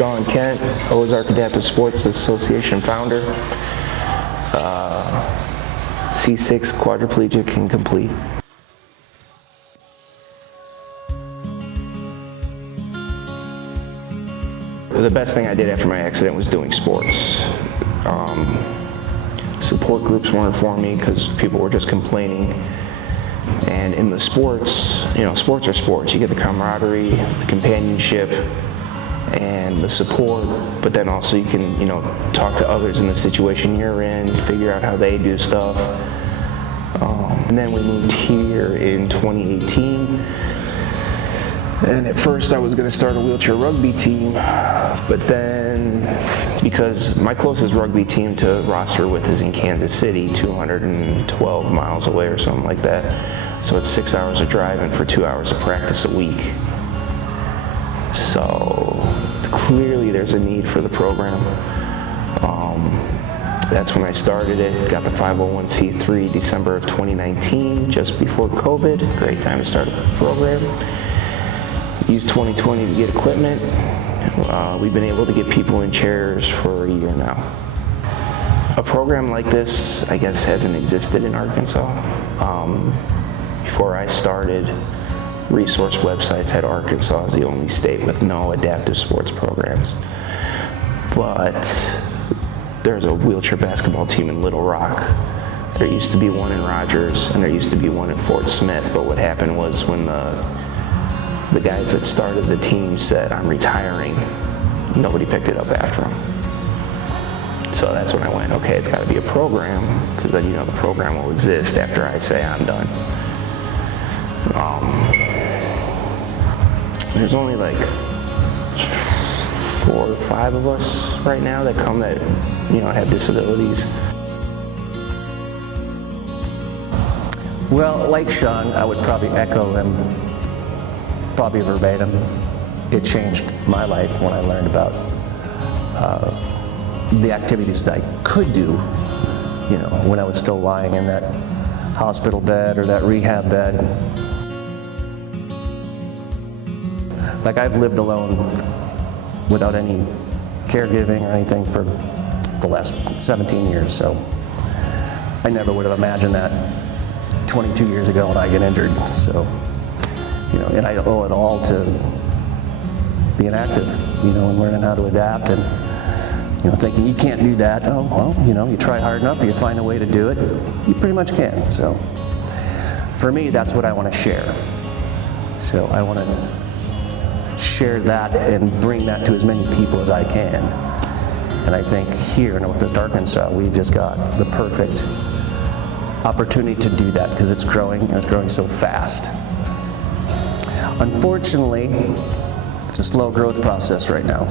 Sean Kent, Ozark Adaptive Sports Association founder, C6 quadriplegic and complete. The best thing I did after my accident was doing sports. Support groups weren't for me because people were just complaining. And in the sports, sports are sports. You get the camaraderie, the companionship, and the support, but then also you can, talk to others in the situation you're in, figure out how they do stuff. And then we moved here in 2018. And at first I was going to start a wheelchair rugby team, but then because my closest rugby team to roster with is in Kansas City, 212 miles away or something like that. So it's 6 hours of driving for 2 hours of practice a week. So clearly there's a need for the program. That's when I started it, got the 501c3 December of 2019, just before COVID. Great time to start a program. Used 2020 to get equipment. We've been able to get people in chairs for a year now. A program like this, I guess, hasn't existed in Arkansas. Before I started, resource websites had Arkansas as the only state with no adaptive sports programs. But there's a wheelchair basketball team in Little Rock. There used to be one in Rogers, and there used to be one in Fort Smith, but what happened was when the guys that started the team said, "I'm retiring," nobody picked it up after them. So that's when I went, okay, it's got to be a program, because then the program will exist after I say I'm done. There's only like 4 or 5 of us right now that come that have disabilities. Well, like Sean, I would probably echo him, probably verbatim. It changed my life when I learned about the activities that I could do, when I was still lying in that hospital bed or that rehab bed. Like, I've lived alone without any caregiving or anything for the last 17 years, so I never would have imagined that 22 years ago when I get injured. So, and I owe it all to being active, and learning how to adapt, and thinking you can't do that. Oh, well, you try hard enough, you find a way to do it, you pretty much can. So for me, that's what I want to share. So I want to share that and bring that to as many people as I can. And I think here in Northwest Arkansas, we've just got the perfect opportunity to do that because it's growing, and it's growing so fast. Unfortunately, it's a slow growth process right now.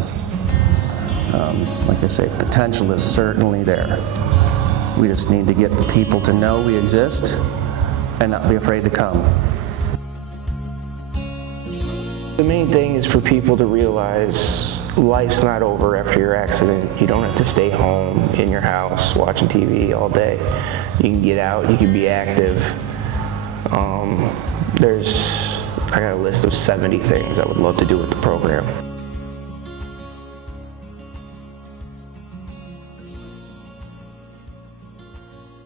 Like I say, potential is certainly there. We just need to get the people to know we exist and not be afraid to come. The main thing is for people to realize life's not over after your accident. You don't have to stay home in your house watching TV all day. You can get out, you can be active. I got a list of 70 things I would love to do with the program.